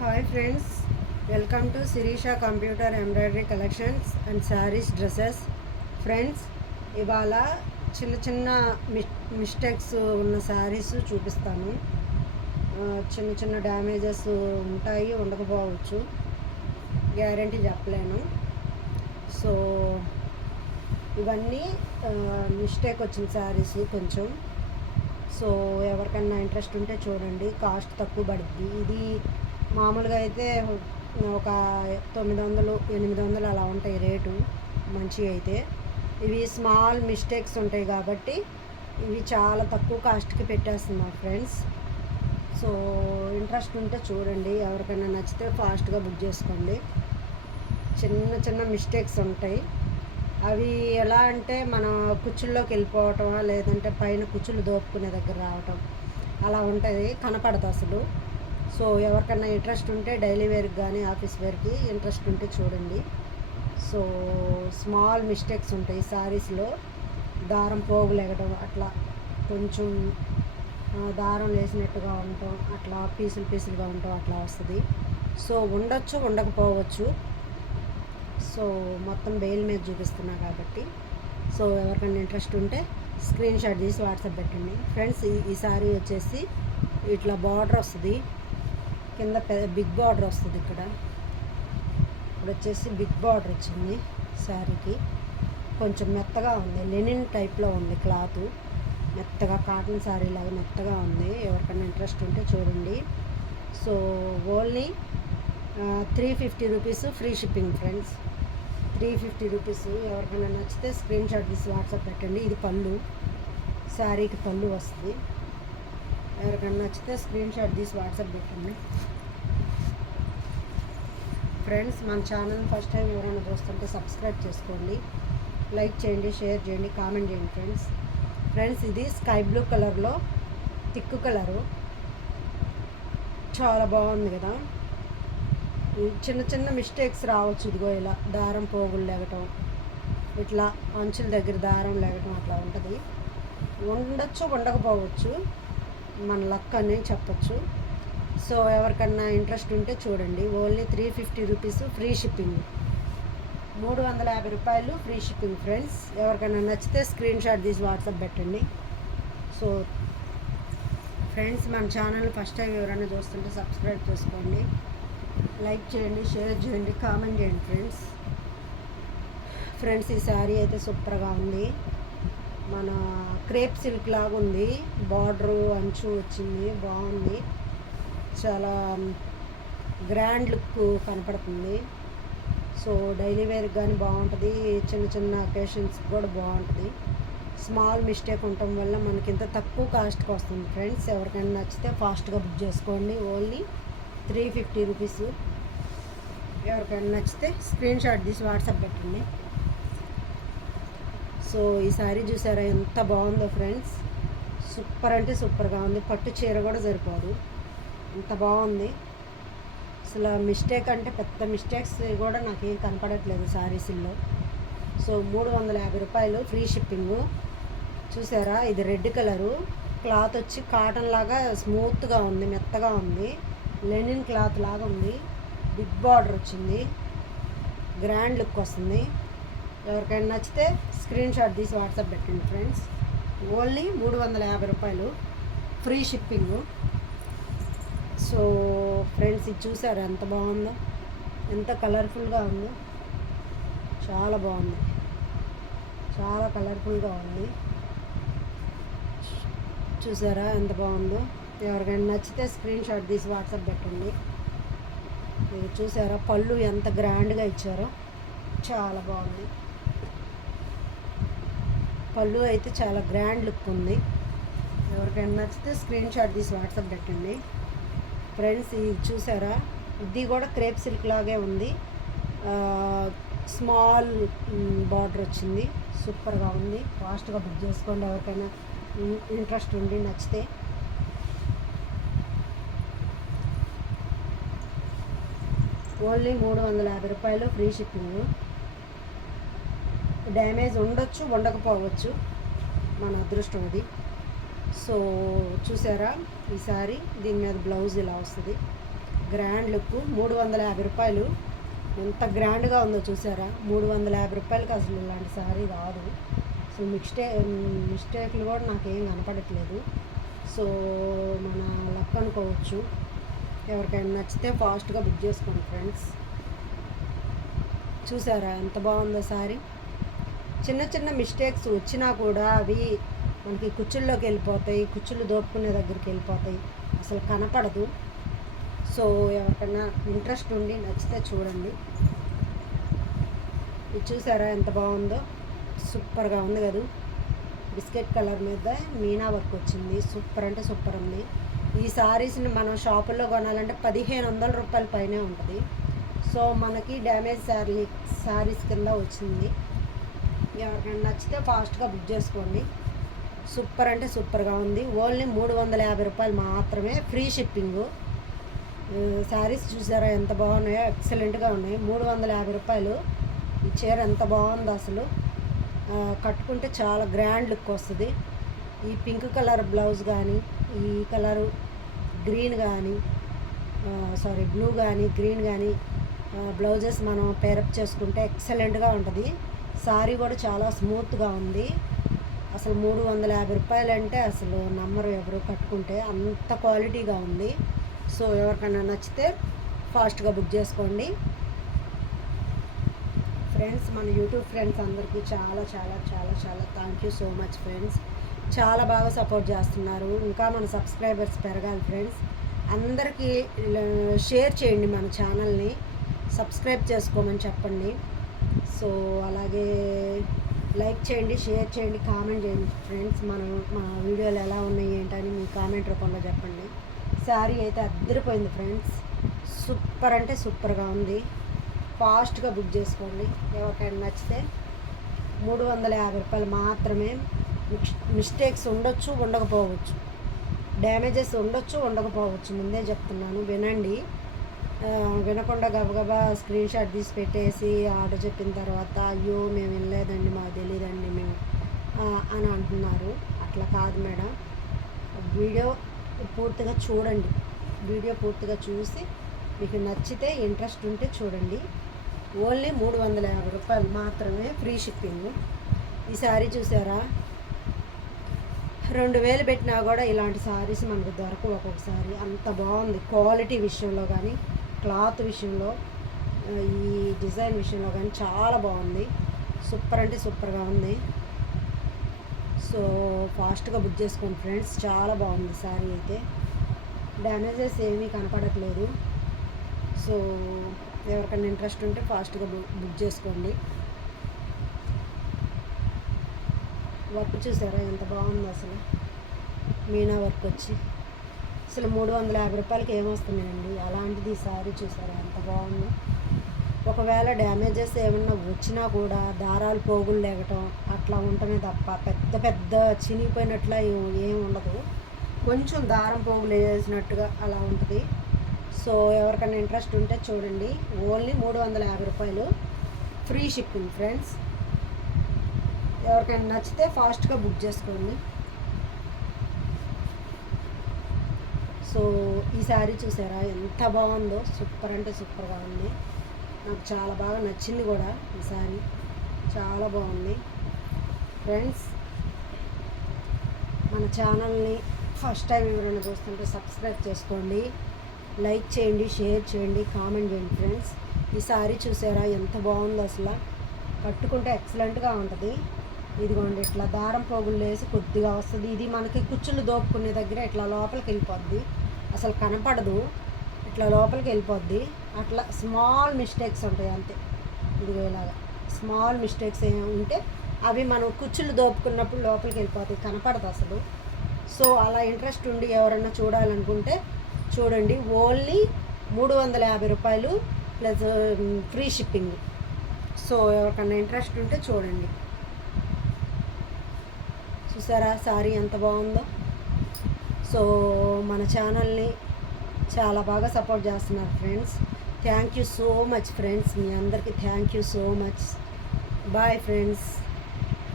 Hi friends welcome to Sirisha computer embroidery collections and saris dresses friends ఇవాళ చిన్న చిన్న miss mistakes ఉన్న శారీస్ చూపిస్తాను. చిన్న చిన్న డ్యామేజెస్ ఉంటాయి ఉండకపోవచ్చు. గ్యారంటీ చెప్పలేను. సో ఇవన్నీ మిస్టేక్ వచ్చిన శారీస్ కొంచెం. సో ఎవరికన్నా ఇంట్రెస్ట్ ఉంటే చూడండి. కాస్ట్ తక్కువ పడుద్ది. ఇది మామూలుగా అయితే ఒక తొమ్మిది వందలు ఎనిమిది వందలు అలా ఉంటాయి రేటు. మంచిగా అయితే. ఇవి స్మాల్ మిస్టేక్స్ ఉంటాయి కాబట్టి ఇవి చాలా తక్కువ కాస్ట్కి పెట్టేస్తున్నా ఫ్రెండ్స్. సో ఇంట్రెస్ట్ ఉంటే చూడండి. ఎవరికైనా నచ్చితే ఫాస్ట్గా బుక్ చేసుకోండి. చిన్న చిన్న మిస్టేక్స్ ఉంటాయి. అవి ఎలా అంటే మన కుచ్చుల్లోకి వెళ్ళిపోవటం లేదంటే పైన కుచ్చులు దోపుకునే దగ్గర రావటం అలా ఉంటుంది కనపడదు అసలు. సో ఎవరికన్నా ఇంట్రెస్ట్ ఉంటే డైలీ వేర్కి కానీ ఆఫీస్ వేర్కి ఇంట్రెస్ట్ ఉంటే చూడండి. సో స్మాల్ మిస్టేక్స్ ఉంటాయి శారీస్లో దారం పోగులెగడం అట్లా కొంచెం దారం లేసినట్టుగా ఉండటం అట్లా పీసులు పీసులుగా ఉండటం అట్లా వస్తుంది. సో ఉండొచ్చు ఉండకపోవచ్చు. సో మొత్తం బెయిల్ మీద చూపిస్తున్నా కాబట్టి. సో ఎవరికైనా ఇంట్రెస్ట్ ఉంటే స్క్రీన్ షాట్ తీసి వాట్సాప్ పెట్టండి. ఫ్రెండ్స్ ఈ ఈ సారీ వచ్చేసి ఇట్లా బార్డర్ వస్తుంది. కింద పెద్ద బిగ్ బార్డర్ వస్తుంది ఇక్కడ. ఇప్పుడు వచ్చేసి బిగ్ బార్డర్ వచ్చింది శారీకి. కొంచెం మెత్తగా ఉంది. లెనిన్ టైప్లో ఉంది క్లాత్. మెత్తగా కాటన్ శారీ లాగా మెత్తగా ఉంది. ఎవరికైనా ఇంట్రెస్ట్ ఉంటే చూడండి. So only three fifty rupees free shipping friends three fifty rupees ఎవరికైనా నచ్చితే స్క్రీన్ షాట్ తీసి వాట్సాప్ పెట్టండి. ఇది పళ్ళు. శారీకి పళ్ళు వస్తుంది. ఎవరికైనా నచ్చితే స్క్రీన్ షాట్ తీసి వాట్సాప్ పెట్టండి. ఫ్రెండ్స్ మన ఛానల్ ఫస్ట్ టైం ఎవరైనా చూస్తుంటే సబ్స్క్రైబ్ చేసుకోండి. లైక్ చేయండి షేర్ చేయండి కామెంట్ చేయండి ఫ్రెండ్స్ ఫ్రెండ్స్ ఇది స్కై బ్లూ కలర్లో థిక్ కలరు చాలా బాగుంది కదా. చిన్న చిన్న మిస్టేక్స్ రావచ్చు ఇదిగో ఇలా దారం పోగులు లేగటం. ఇట్లా అంచుల దగ్గర దారం లేగటం అట్లా ఉంటుంది. ఉండొచ్చు ఉండకపోవచ్చు. మన లక్ అని చెప్పచ్చు. సో ఎవరికన్నా ఇంట్రెస్ట్ ఉంటే చూడండి. Only three fifty rupees free shipping. మూడు వందల యాభై రూపాయలు ఫ్రీ షిప్పింగ్ ఫ్రెండ్స్. ఎవరికైనా నచ్చితే స్క్రీన్ షాట్ తీసి వాట్సాప్ పెట్టండి. సో ఫ్రెండ్స్ మన ఛానల్ ఫస్ట్ టైం ఎవరైనా చూస్తుంటే సబ్స్క్రైబ్ చేసుకోండి. లైక్ చేయండి షేర్ చేయండి కామెంట్ చేయండి ఫ్రెండ్స్. ఫ్రెండ్స్ ఈ శారీ అయితే సూపర్గా ఉంది. మన క్రేప్ సిల్క్ లాగా ఉంది. బార్డరు అంచు వచ్చింది. బాగుంది. చాలా గ్రాండ్ లుక్ కనపడుతుంది. సో డైలీ వేర్కి కానీ బాగుంటుంది. చిన్న చిన్న అకేషన్స్కి కూడా బాగుంటుంది. స్మాల్ మిస్టేక్ ఉండటం వల్ల మనకి ఇంత తక్కువ కాస్ట్కి వస్తుంది ఫ్రెండ్స్. ఎవరికైనా నచ్చితే ఫాస్ట్గా బుక్ చేసుకోండి. Only three fifty rupees. ఎవరికైనా నచ్చితే స్క్రీన్ షాట్ తీసి వాట్సాప్ పెట్టండి. సో ఈ సారీ చూసారా? ఎంత బాగుందో ఫ్రెండ్స్. సూపర్ అంటే సూపర్గా ఉంది. పట్టు చీర కూడా సరిపోదు. ఎంత బాగుంది. అసలు మిస్టేక్ అంటే పెద్ద మిస్టేక్స్ కూడా నాకేం కనపడట్లేదు శారీస్లో. సో మూడు వందల యాభై రూపాయలు ఫ్రీ షిప్పింగు. చూసారా? ఇది రెడ్ కలరు. క్లాత్ వచ్చి కాటన్ లాగా స్మూత్గా ఉంది మెత్తగా ఉంది. లెనిన్ క్లాత్ లాగా ఉంది. బిగ్ బార్డర్ వచ్చింది. గ్రాండ్ లుక్ వస్తుంది. ఎవరికైనా నచ్చితే స్క్రీన్ షాట్ తీసి వాట్సాప్ పెట్టండి ఫ్రెండ్స్. ఓన్లీ మూడు వందల యాభై రూపాయలు. Free shipping. సో ఫ్రెండ్స్ ఇది చూసారు? ఎంత బాగుందో. ఎంత కలర్ఫుల్గా ఉందో. చాలా బాగుంది. చాలా కలర్ఫుల్గా ఉంది. చూసారా? ఎంత బాగుందో. ఎవరికైనా నచ్చితే స్క్రీన్ షాట్ తీసి వాట్సాప్ పెట్టండి. మీరు చూసారా? పళ్ళు ఎంత గ్రాండ్గా ఇచ్చారో. చాలా బాగుంది. పళ్ళు అయితే చాలా గ్రాండ్ లుక్ ఉంది. ఎవరికైనా నచ్చితే స్క్రీన్ షాట్ తీసి వాట్సాప్ పెట్టండి. ఫ్రెండ్స్ ఇది చూసారా? ఇది కూడా క్రేప్ సిల్క్ లాగే ఉంది. స్మాల్ బార్డర్ వచ్చింది. సూపర్గా ఉంది. ఫాస్ట్గా బుక్ చేసుకోండి ఎవరికైనా. ఇంట్రెస్ట్ ఉండి నచ్చితే. ఓన్లీ మూడు వందల యాభై రూపాయలు ఫ్రీ షిప్పింగ్. డ్యామేజ్ ఉండొచ్చు ఉండకపోవచ్చు. మన అదృష్టం అది. సో చూసారా? ఈ సారీ దీని మీద బ్లౌజ్ ఇలా వస్తుంది. Grand look. మూడు వందల యాభై రూపాయలు. ఎంత గ్రాండ్గా ఉందో చూసారా? మూడు వందల యాభై రూపాయలకి అసలు ఇలాంటి సారీ రాదు. సో మిస్టే మిస్టేక్లు కూడా నాకేం కనపడట్లేదు. సో మన లక్ అనుకోవచ్చు. ఎవరికైనా నచ్చితే ఫాస్ట్గా బుక్ చేసుకోండి ఫ్రెండ్స్. చూసారా? ఎంత బాగుందో సారీ. చిన్న చిన్న మిస్టేక్స్ వచ్చినా కూడా అవి మనకి కుచ్చుల్లోకి వెళ్ళిపోతాయి కుచ్చులు దోపుకునే దగ్గరికి వెళ్ళిపోతాయి. అసలు కనపడదు. సో ఎవరికైనా ఇంట్రెస్ట్ ఉండి నచ్చితే చూడండి. ఇది చూసారా ఎంత బాగుందో? సూపర్గా ఉంది కదా. బిస్కెట్ కలర్ మీద మీనా వర్క్ వచ్చింది. సూపర్ అంటే సూపర్ ఉంది. ఈ సారీస్ని మనం షాపుల్లో కొనాలంటే పదిహేను వందల రూపాయల పైనే ఉంటుంది. సో మనకి డ్యామేజ్ శారీ శారీస్ కింద వచ్చింది. ఎవరికైనా నచ్చితే ఫాస్ట్గా బుక్ చేసుకోండి. సూపర్ అంటే సూపర్గా ఉంది. ఓన్లీ మూడు వందల యాభై రూపాయలు మాత్రమే. Free shipping. శారీస్ చూసారా ఎంత బాగున్నాయో? ఎక్సలెంట్గా ఉన్నాయి. మూడు వందల యాభై రూపాయలు. ఈ చీర ఎంత బాగుందో అసలు. కట్టుకుంటే చాలా గ్రాండ్ లుక్ వస్తుంది. ఈ పింక్ కలర్ బ్లౌజ్ కానీ ఈ కలరు గ్రీన్ కానీ సారీ బ్లూ కానీ గ్రీన్ కానీ బ్లౌజెస్ మనం పేరప్ చేసుకుంటే ఎక్సలెంట్గా ఉంటుంది. సారీ కూడా చాలా స్మూత్గా ఉంది. అసలు మూడు వందల యాభై రూపాయలు అంటే అసలు నమ్మరు ఎవరు కట్టుకుంటే. అంత క్వాలిటీగా ఉంది. సో ఎవరికైనా నచ్చితే ఫాస్ట్గా బుక్ చేసుకోండి. ఫ్రెండ్స్ మన యూట్యూబ్ ఫ్రెండ్స్ అందరికీ చాలా చాలా చాలా చాలా thank you so much friends. చాలా బాగా సపోర్ట్ చేస్తున్నారు. ఇంకా మన సబ్స్క్రైబర్స్ పెరగాలి ఫ్రెండ్స్. అందరికీ షేర్ చేయండి మన ఛానల్ని. సబ్స్క్రైబ్ చేసుకోమని చెప్పండి. సో అలాగే లైక్ చేయండి షేర్ చేయండి కామెంట్ చేయండి. ఫ్రెండ్స్ మనం మా వీడియోలు ఎలా ఉన్నాయి ఏంటని మీ కామెంట్ రూపంలో చెప్పండి. శారీ అయితే అద్దరిపోయింది ఫ్రెండ్స్. సూపర్ అంటే సూపర్గా ఉంది. ఫాస్ట్గా బుక్ చేసుకోండి. ఎవరికైనా నచ్చితే మూడు వందల యాభై రూపాయలు మాత్రమే మిస్టేక్స్ ఉండొచ్చు ఉండకపోవచ్చు. డ్యామేజెస్ ఉండొచ్చు ఉండకపోవచ్చు. ముందే చెప్తున్నాను వినండి. వినకుండా గబగబా స్క్రీన్ షాట్ తీసి పెట్టేసి ఆర్డర్ చెప్పిన తర్వాత అయ్యో మేము వెళ్ళలేదండి మాకు తెలియదండి మేము అని అంటున్నారు. అట్లా కాదు మేడం. వీడియో పూర్తిగా చూడండి. వీడియో పూర్తిగా చూసి మీకు నచ్చితే ఇంట్రెస్ట్ ఉంటే చూడండి. ఓన్లీ మూడు వందల యాభై రూపాయలు మాత్రమే ఫ్రీ షిప్పింగ్. ఈ శారీ చూసారా? రెండు వేలు పెట్టినా కూడా ఇలాంటి శారీస్ మనకు దొరకవు ఒక్కొక్కసారి. అంత బాగుంది క్వాలిటీ విషయంలో కానీ క్లాత్ విషయంలో ఈ డిజైన్ విషయంలో కానీ చాలా బాగుంది. సూపర్ అంటే సూపర్గా ఉంది. సో ఫాస్ట్గా బుక్ చేసుకోండి ఫ్రెండ్స్. చాలా బాగుంది శారీ అయితే. డ్యామేజెస్ ఏమీ కనపడట్లేదు. సో ఎవరికైనా ఇంట్రెస్ట్ ఉంటే ఫాస్ట్గా బుక్ బుక్ చేసుకోండి. వర్క్ చూసారా? ఎంత బాగుందో అసలు? మీనా వర్క్ వచ్చి. అసలు మూడు వందల యాభై రూపాయలకి ఏమొస్తున్నాయండి? అలాంటిది సారీ చూసారా? ఎంత బాగుందో. ఒకవేళ డ్యామేజెస్ ఏమన్నా వచ్చినా కూడా దారాలు పోగులు లేగటం అట్లా ఉండటమే తప్ప పెద్ద పెద్ద చినిగిపోయినట్లా ఏం- ఏం ఉండదు. కొంచెం దారం పోగులు వేసినట్టుగా అలా ఉంటుంది. సో ఎవరికైనా ఇంట్రెస్ట్ ఉంటే చూడండి. ఓన్లీ మూడు వందల యాభై రూపాయలు. Free shipping friends. ఎవరికైనా నచ్చితే ఫాస్ట్గా బుక్ చేసుకోండి. సో ఈ శారీ చూసారా? ఎంత బాగుందో. సూపర్ అంటే సూపర్గా ఉంది. నాకు చాలా బాగా నచ్చింది కూడా ఈ శారీ. చాలా బాగుంది. ఫ్రెండ్స్ మన ఛానల్ని ఫస్ట్ టైం ఎవరైనా చూస్తుంటే సబ్స్క్రైబ్ చేసుకోండి. లైక్ చేయండి షేర్ చేయండి కామెంట్ చేయండి ఫ్రెండ్స్. ఈ శారీ చూసారా? ఎంత బాగుందో అసలు. కట్టుకుంటే ఎక్సలెంట్గా ఉంటుంది. ఇదిగోండి ఇట్లా దారం పోగులు వేసి కొద్దిగా వస్తుంది. ఇది మనకి కుచ్చులు దోపుకునే దగ్గర ఇట్లా లోపలికి వెళ్ళిపోద్ది. అసలు కనపడదు. ఇట్లా లోపలికి వెళ్ళిపోద్ది. అట్లా స్మాల్ మిస్టేక్స్ ఉంటాయి అంతే. ఇదిగో ఇలాగా స్మాల్ మిస్టేక్స్ ఏమి ఉంటే అవి మనం కుచ్చులు దోపుకున్నప్పుడు లోపలికి వెళ్ళిపోతాయి. కనపడదు అసలు. సో అలా ఇంట్రెస్ట్ ఉండి ఎవరైనా చూడాలనుకుంటే చూడండి. ఓన్లీ మూడు వందల యాభై రూపాయలు ప్లస్ ఫ్రీ షిప్పింగ్. సో ఎవరికన్నా ఇంట్రెస్ట్ ఉంటే చూడండి. చూసారా? సారీ ఎంత బాగుందో. సో మన ఛానల్ని చాలా బాగా సపోర్ట్ చేస్తున్నారు friends. Thank you so much friends. మీ అందరికీ thank you so much. Bye friends.